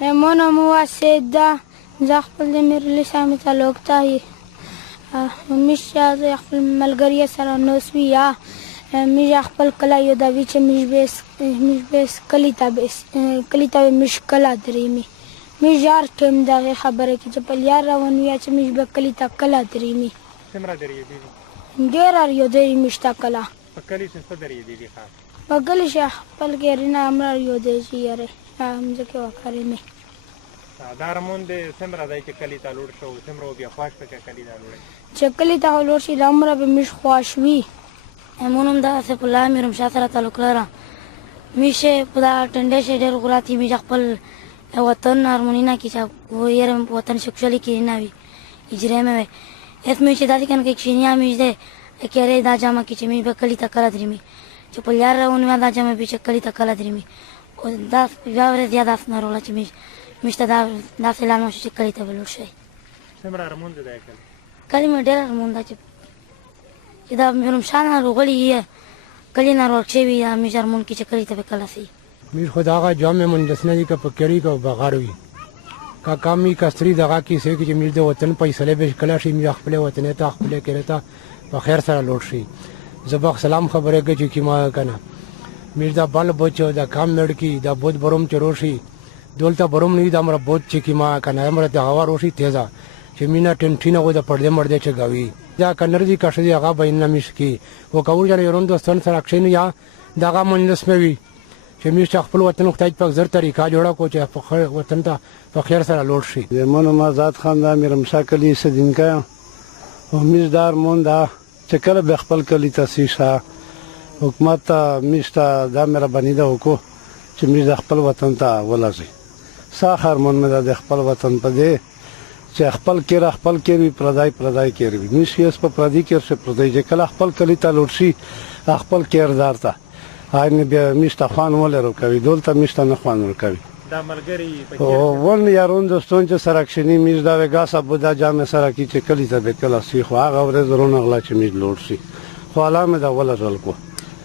Mon amour, c'est da. زخپل د میرلی سامي تعلقتای مش زخپل ملګری سره نوسوي یا مش خپل کلا یو د وچ مش بس کلیتا مش کلا درېمي مش یار ټیم دا خبره کې چې په یار روان وي چې مش به کلیتا کلا درېمي سمرا درې دي ډېر یو درې مشتا کلا په کلی څه درې دي ښه په کلی خپل کې رینه امر یو دی چې یاره هم ځکه وکړې مې دا رمون د سمرا دای چې کلی ته لوړ شو سمرا بیا خواش ته کلی ته لوړ چې کلی ته لوړ شي د عمره به مش خواش وي مونږ دا څه په لامې روم شاته تعلق لرم میشه په دا ټنډه شه ډېر غراتی می خپل وطن هارمونینا کې چې وير وطن شکشلی کې نه وي اجرا مې اس مې چې دا څنګه کې چینیا مې ده کېره دا جامه کې چې مې به کلی ته کلا درې مې چې په یار راونه دا جامه به چې کلی ته کلا درې مې او دا یاوره زیاده نه رولا چې مشته دا فلانو چې کلی ته ولور شي سمرا رمون ده کلی مې ډېر رمون ده چې دا مې شان روغلی کلی نه ورکشي وي مې جرمون کې چې کلی ته کلا سي مې خدا کا جامه مندسنه دي کا پکړی کا بغاروي کا کامی کستری دغه کې سې چې مې د وطن فیصله به کلا شي مې خپل وطن ته خپل کړه ته په خیر سره لوټ شي زبق سلام خبره کې چې ما کنه مې دا بل بچو دا کام مړ کی دا بود بروم چروشي دولته بروم نه دا مر بود چې کی ما کنه مر ته هوا روشي تیزا چې مینا ټنټینه و د پردې مړ دې چې گاوي دا کنرځي کا شدي هغه بین نمیش کی و کول جن يرون دوستان سره اکشن یا دغه منځ مې چې مې خپل وطن خدای په زر طریقه جوړه کو چې په وطن ته په خیر سره لوټ شي زمونږ مازاد خان دا مې رمشاکلی سدینکا امیددار مونږ دا چې کله به خپل کلی تاسیسه حکومت میشته دا مې ربانی دا وکړو چې مې خپل وطن ته ولاسي ساخر مونږ د خپل وطن په دې چې خپل کې وی پردای کې وی نشي په پردي کې څه پردای چې کله خپل کلی ته لوټ شي خپل کېردار ته هاي بیا میشته خوان ولرو کوي دولته میشته نه خوان ور کوي دا ملګری په ون یارون دوستون چې سرکشنی میز دا وګاسه بودا جامه سره کی چې کلی ته به کلا سی خو هغه ورځ رونه غلا چې میز لوټ شي خو علامه دا ولا ځل کو